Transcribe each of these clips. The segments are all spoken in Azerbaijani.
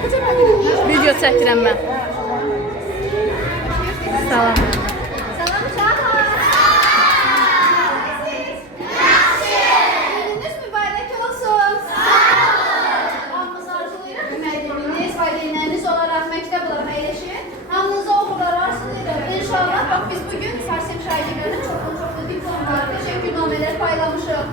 Video çəkirəm mən. Salam. Salam uşaqlar. Gününüz mübarək olsun. Sağ olun. Hamınız arzulayırıq ki, müəlliminiz, valideynləriniz olaraq, məktəb olaraq əyləşin. Hamınıza uğurlar arzulayırıq. İnşallah, bax biz bugün Farsi şagirdlərinə çoxlu diplomlar, təşəkkürnamələr paylamışıq.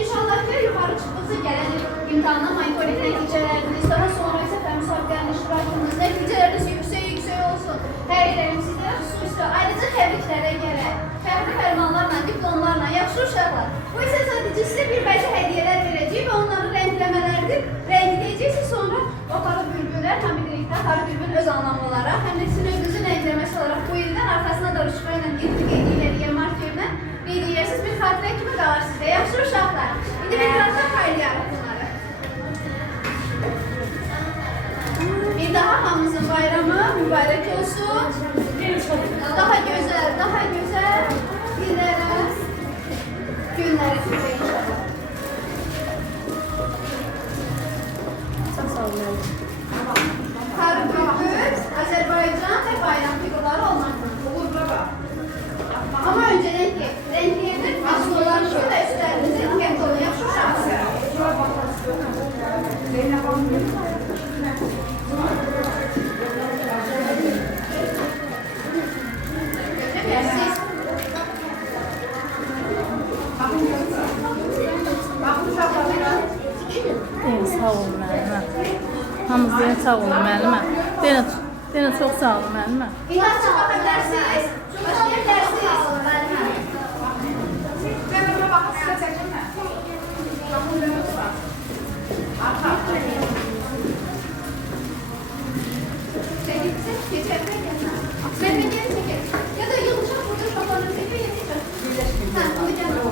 İnşallah ki, yuxarı çıxdığınızda gələn imtahana monitoring nəticələriniz, daha sonra isə müsabiqələrin iştirakınız, nəticələriniz yüksək olsun. Hər yerlərim sizlərə xüsusi, ayrıca təbriklərə gələk. Fərqli fərmanlarla, diplomlarla, yaxşı uşaqlar. Bu isə sadəcə sizə bir bəzi hədiyyələr verəcək və onları rəngləmələrdir. Rəngləyəcəksiniz, sonra o Tarı Bülbüllər, həm birlikdə Tarı Bülbül öz anlamlılara, həm də sizin özünüzün rəngləməsi olaraq bu ildən arxasına da rüşqa ilə irtiq ediləriyə markerlə qeydiyəsiz bir xatirə kimi qalar sizdə. Yaxşı uşaqlar. İndi ekranda paylayarıq bunları. Bir daha hamımızın bayramı mübarək olsun. Daha gözəl günlərə, günləri sizə inşallah. Sağ olun. Tarı Bülbül, Azərbaycan və bayram fiqurları olmaqdır. Amma öncədən ki, rəngləyənlər məhsullar üçün və üstlərinizin qəmd olun. Yaxşı uşaqlar. Sağ olun müəllimə. Hamınız deyən sağ olun müəllimə. Deyən çox sağ olun müəllimə. İlaç baxa bilərsiniz. Başlaya bilərsiniz. Qəmərə baxın, sizə çəkin mi? Baxın, dönüş var. Arxa. Çəkilsin, keçərdə gəlmə. Mənə geri çəkil. Ya da yılışaq burada şoxlarını çəkil, yetişir. Hə, onu gəlmə.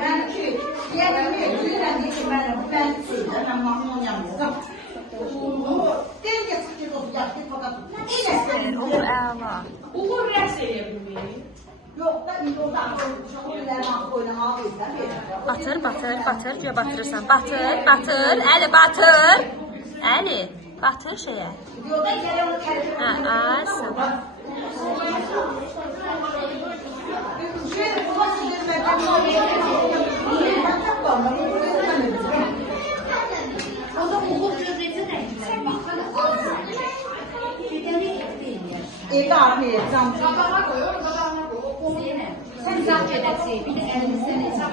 Yani ki, bilirəm ki, mən söyləyəm, mən mahnı oynamıyorum. Deyir ki, çıxır olsun, yaxşı, fakat Uğur əla. Uğur rəqs edə bilməyik. yox da, indi o da uşaq oyunlarını oynamağa verirlər. Batır, ya batırırsan. Batır, Əli batır. Əli, batır şeyə. Yox da, gələ onu tərəfə. Asın. O da uğur gözləyəcək nə? Qarım edəcəm. Qabağa qoy, qabağa qoy. Sən izah edəcək, bir də əlimizdən izah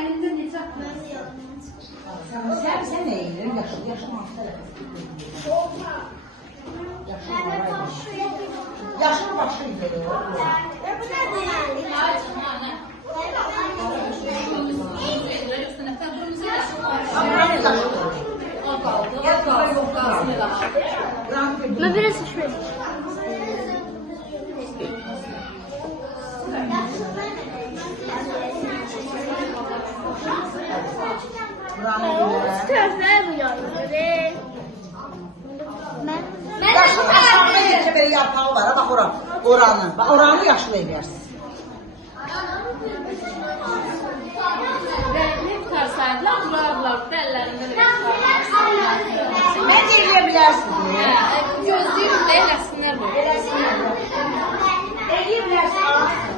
Əlimdə necə? Sən nə edirəm? Yaşamaq Yaşını başı gidiyor. Ben biraz şöyle. Yaşlı aşağıda yetə belə yarpağı var, bax oranı. Bax oranı yaşlı eləyərsin. Tutarsaydılar, durardılar, əllərində də çıxardılar. Məncə eləyə bilərsin. Gözləyirəm də eləsinlər bu. Eləyə bilərsin.